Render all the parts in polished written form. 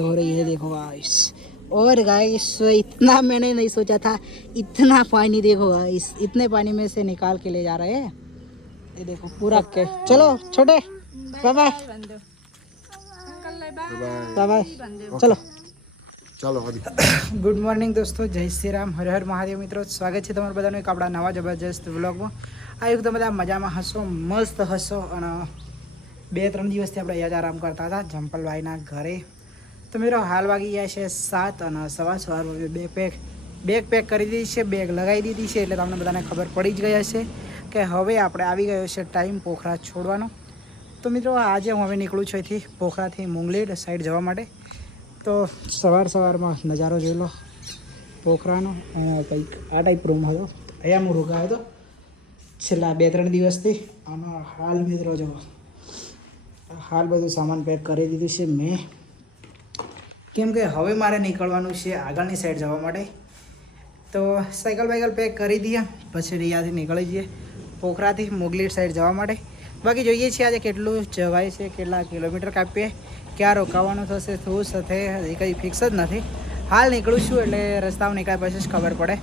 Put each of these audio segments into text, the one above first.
हो रही है, देखो गाइस। और गाइस इतना मैंने नहीं सोचा था, इतना पानी देखो गाइस, इतने पानी में से निकाल के ले जा रहे हैं। ये देखो पूरा के। चलो छोटे, बाय बाय बाय बाय, चलो ચાલો ગુડ મોર્નિંગ દોસ્તો, જય શ્રી રામ, હર હર મહાદેવ મિત્રો. સ્વાગત છે તમારું બધાનું એક આપણા નવા જબરજસ્ત વ્લોગમાં. આ એક તો બધા મજામાં હશો, મસ્ત હશો. અને 2-3 દિવસથી આપણે અહીંયા જ આરામ કરતા હતા જંપલભાઈના ઘરે. તો મિત્રો હાલ વાગી ગયા છે 7 અને સવાર બેગ પેક કરી દીધી છે, બેગ લગાવી દીધી છે. એટલે તમને બધાને ખબર પડી જ ગઈ હશે કે હવે આપણે આવી ગયો છે ટાઈમ પોખરા છોડવાનો. તો મિત્રો આજે હું હવે નીકળું છું અહીંથી પોખરાથી મુંગલેડ સાઈડ જવા માટે. તો સવારમાં નજારો જોઈ લો પોખરાનો. કંઈક આ ટાઈપ રૂમ હતો, અહીંયા હું રોકાયો હતો છેલ્લા 2-3 દિવસથી. આનો હાલ મિત્રો જો, હાલ બધું સામાન પેક કરી દીધું છે મેં, કેમ કે હવે મારે નીકળવાનું છે આગળની સાઈડ જવા માટે. તો સાયકલ પેક કરી દઈએ, પછી અહીંયાથી નીકળી જઈએ પોખરાથી મુગલેડ સાઈડ જવા માટે. બાકી જોઈએ છીએ આજે કેટલું જવાય છે, કેટલા કિલોમીટર કાપીએ, ક્યાં રોકાવાનું થશે, શું થશે, એ કંઈ ફિક્સ જ નથી. હાલ નીકળું છું એટલે રસ્તામાં નીકળ્યા પછી જ ખબર પડે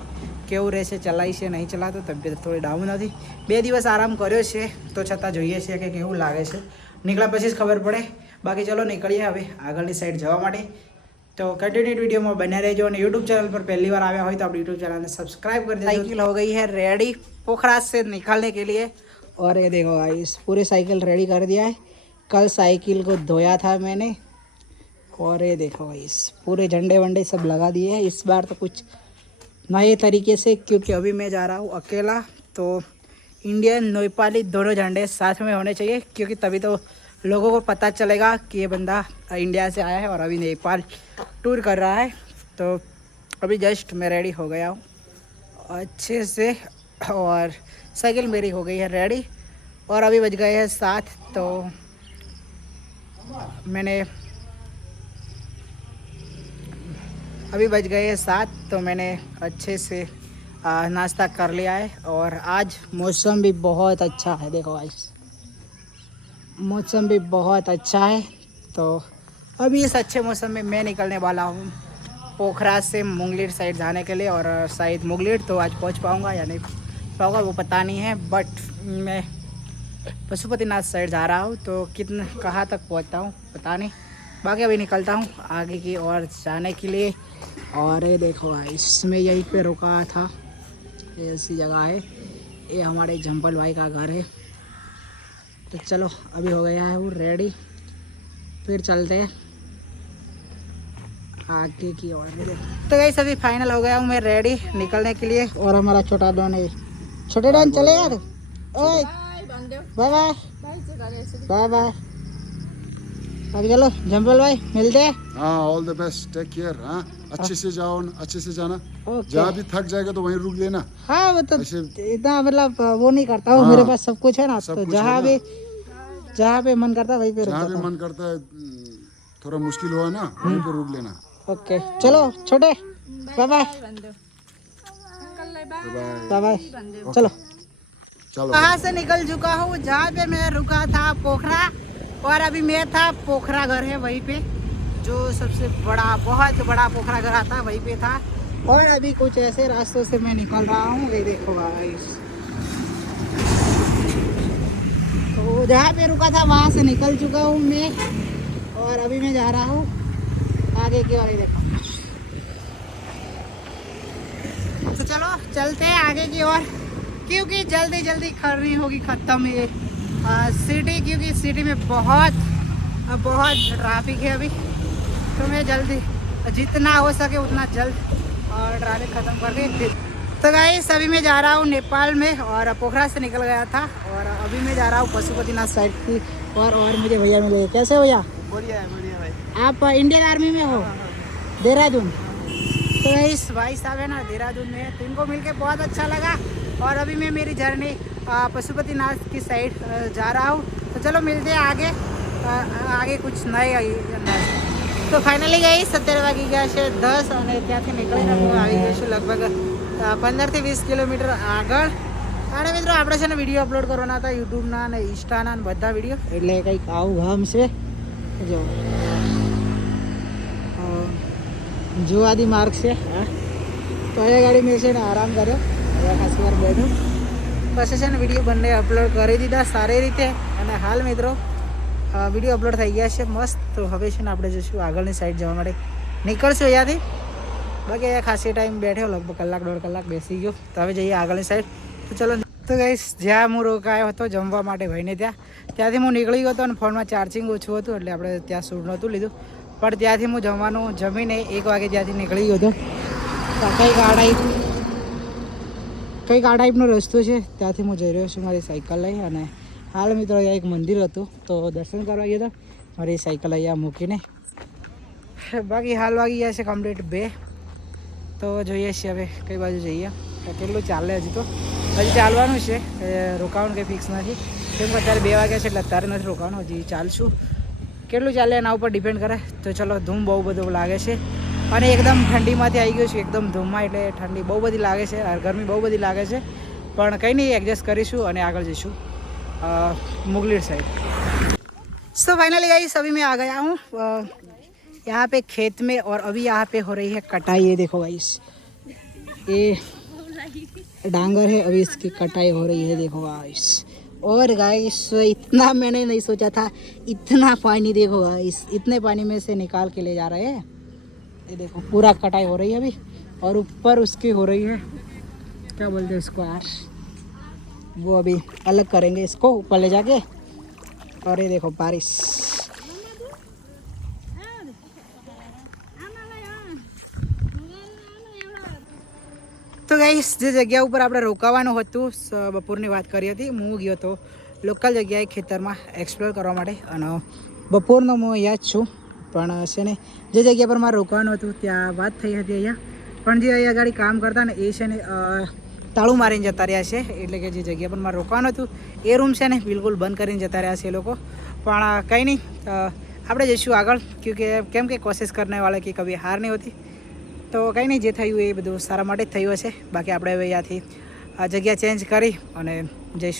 કેવું રહેશે, ચલાય છે નહીં ચલાતો. તબિયત થોડી ડાઉન હતી, 2 દિવસ આરામ કર્યો છે, તો છતાં જોઈએ છીએ કે કેવું લાગે છે. નીકળ્યા પછી જ ખબર પડે. બાકી ચલો નીકળીએ હવે આગળની સાઈડ જવા માટે. તો કન્ટિન્યુ वीडियो बने रहे जो, यूट्यूब चैनल पर पहली बार आया हो तो आप यूट्यूब चैनल ने सब्सक्राइब कर दीजिए. साइकिल हो गई है रेडी पोखरा से निकालने के लिए. और ये देखो गाइस, पूरे साइकिल रेडी कर दिया है. कल साइकिल को धोया था मैंने. और ये देखो गाइस, पूरे झंडे वंडे सब लगा दिए हैं. इस बार तो कुछ नए तरीके से, क्योंकि अभी मैं जा रहा हूँ अकेला. तो इंडियन नेपाली दोनों झंडे साथ में होने चाहिए, क्योंकि तभी तो लोगों को पता चलेगा कि ये बंदा इंडिया से आया है और अभी नेपाल टूर कर रहा है. तो अभी जस्ट मैं रेडी हो गया हूँ अच्छे से, और साइकिल मेरी हो गई है रेडी. और अभी बज गए हैं 7. तो मैंने अभी बज गए हैं 7, तो मैंने अच्छे से नाश्ता कर लिया है. और आज मौसम भी बहुत अच्छा है, देखो गाइस, मौसम भी बहुत अच्छा है. तो अभी इस अच्छे मौसम में मैं निकलने वाला हूँ पोखरा से मुंगलेड साइड जाने के लिए. और शायद मुंगलेड तो आज पहुँच पाऊँगा या नहीं पाऊँगा वो पता नहीं है, बट मैं पशुपतिनाथ साइड जा रहा हूँ. तो कितना कहाँ तक पहुँचता हूँ पता नहीं. बाकी अभी निकलता हूँ आगे की ओर जाने के लिए. और ये देखो इसमें यहीं पे रुका था, ऐसी जगह है, ये हमारे झंपल भाई का घर है. तो चलो अभी हो गया है वो रेडी, फिर चलते हैं आगे की ओर. तो गाइस अभी फाइनल हो गया हूँ मैं रेडी निकलने के लिए. और हमारा छोटा डॉन है, छोटे डॉन चले यार. ओए बाय बाय बाय बाय. अभी चलो झंपल भाई मिलते हैं. हाँ, all the best, take care. हाँ, अच्छे से जाओ, अच्छे से जाना. ओके. जहाँ भी थक जाएगा तो वहीं रुक लेना. हाँ वो तो ऐसे- इतना मतलब वो नहीं करता हूँ. हाँ, मेरे पास सब कुछ है ना, सब तो कुछ जहाँ पे मन करता है वहीं पे रुक जहाँ जाता भी हूँ. मन करता है, थोड़ा मुश्किल हुआ ना, वहीं पे रुक लेना. ओके चलो छोटे, बाय बाय बाय बाय. चलो चलो. वहाँ से निकल चुका हूँ जहाँ पे मैं रुका था पोखरा. और अभी मैं था पोखरा घर है वहीं पे, जो सबसे बड़ा बहुत बड़ा पोखरा घर आता वहीं पे था. और अभी कुछ ऐसे रास्तों से मैं निकल रहा हूँ, ये देखो गाइस. तो जहाँ पे रुका था वहाँ से निकल चुका हूँ मैं, और अभी मैं जा रहा हूँ आगे की ओर. देखो तो चलो चलते हैं आगे की ओर, क्योंकि जल्दी करनी होगी ख़त्म ये सिटी, क्योंकि सिटी में बहुत ट्रैफिक है अभी. तो मैं जल्दी जितना हो सके उतना जल्द और ट्रैफिक ख़त्म करके. तो गाइस अभी मैं जा रहा हूँ नेपाल में, और पोखरा से निकल गया था, और अभी मैं जा रहा हूँ पशुपतिनाथ साइड की. और मुझे भैया मिले. कैसे भैया? बढ़िया है भाई. आप इंडियन आर्मी में हो? देहरादून. तो इस भाई साहब है ना देहरादून में, तो इनको मिलके बहुत अच्छा लगा. और अभी मैं मेरी जर्नी पशुपतिनाथ की साइड जा रहा हूँ. तो चलो मिलते हैं आगे कुछ नए अंदाज. तो फाइनली गई 17 વાગી ગયા છે 10, અને ત્યાંથી નીકળીને હું આવી ગઈ છું લગભગ 15 થી 20 કિલોમીટર આગળ. અને મિત્રો આપણે છે ને વિડીયો અપલોડ કરવાના હતા યુટ્યુબના અને ઇન્સ્ટાના અને બધા વિડીયો, એટલે કંઈક આવું ગામ છે જો. જુવાદી માર્ગ છે હા તો અહીંયા ગાડી મેં છે ને આરામ કર્યો અહીંયા ખાસ વાર બેઠો પછી છે ને વિડીયો બંને અપલોડ કરી દીધા સારી રીતે અને હાલ મિત્રો વિડીયો અપલોડ થઈ ગયા છે મસ્ત તો હવે છે ને આપણે જઈશું આગળની સાઈડ જવા માટે નીકળશું અહીંયાથી બાકી અહીંયા ખાસી ટાઈમ બેઠો લગભગ કલાક 1.5 કલાક બેસી ગયો તો હવે જઈએ આગળની સાઈડ તો ચલો તો ગાઈસ જ્યાં હું રોકાયો હતો જમવા માટે ભાઈને ત્યાંથી હું નીકળી ગયો હતો અને ફોનમાં ચાર્જિંગ ઓછું હતું એટલે આપણે ત્યાં શૂટ નહોતું લીધું પણ ત્યાંથી હું જમવાનું જમીને 1 વાગે ત્યાંથી નીકળી ગયો હતો તો કંઈક આ ટાઈપનો રસ્તો છે ત્યાંથી હું જઈ રહ્યો છું મારી સાયકલ લઈ અને હાલ મિત્રો અહીંયા એક મંદિર હતું તો દર્શન કરવા ગયો હતો મારી સાયકલ અહીંયા મૂકીને બાકી હાલ વાગી ગયા છે કમ્પ્લીટ 2 તો જોઈએ છીએ હવે કઈ બાજુ જઈએ કેટલું ચાલે હજી તો હજી ચાલવાનું છે રોકાવાનું કંઈ ફિક્સ નથી કેમ કે અત્યારે 2 વાગ્યા છે એટલે અત્યારે નથી રોકાવાનું હજી ચાલશું કેટલું ચાલે એના ઉપર ડિપેન્ડ કરે તો ચલો ધૂમ બહુ બધું લાગે છે અને એકદમ ઠંડીમાંથી આવી ગયું છું એકદમ ધૂમમાં એટલે ઠંડી બહુ બધી લાગે છે ગરમી બહુ બધી લાગે છે પણ કંઈ નહીં એડજસ્ટ કરીશું અને આગળ જઈશું मुगलिर साइड सो फाइनली गाइस अभी मैं आ गया हूँ यहाँ पे खेत में और अभी यहाँ पे हो रही है कटाई ये देखो गाइस ये डांगर है अभी इसकी कटाई हो रही है देखो गाइस और गाइस इतना मैंने नहीं सोचा था इतना पानी देखो गाइस इतने पानी में से निकाल के ले जा रहे हैं ये देखो पूरा कटाई हो रही है अभी और ऊपर उसकी हो रही है क्या बोलते हैं उसको यार वो अभी अलग करेंगे इसको ऊपर ले जाके और ये देखो बारिश તો ગાઈસ જે જગ્યા ઉપર આપણે રોકાવાનું હતું બપોરની વાત કરી હતી હું ગયો હતો લોકલ જગ્યાએ ખેતરમાં એક્સપ્લોર કરવા માટે અને બપોરનો હું અહીંયા જ છું પણ છે ને જે જગ્યા પર મારે રોકાવાનું હતું ત્યાં વાત થઈ હતી અહીંયા પણ જે અહીંયા ગાડી કામ કરતા ને એ છે ને તાળું મારીને જતા રહ્યા છે એટલે કે જે જગ્યા પર મારે રોકાવાનું હતું એ રૂમ છે ને બિલકુલ બંધ કરીને જતા રહ્યા છે એ લોકો પણ કંઈ નહીં આપણે જઈશું આગળ કેમ કે કોશિશ કરને વાળા કે કભી હાર નહીં હોતી તો કંઈ નહીં જે થયું એ બધું સારા માટે જ થયું હશે બાકી આપણે હવે અહીંયાથી આ જગ્યા ચેન્જ કરી અને જઈશું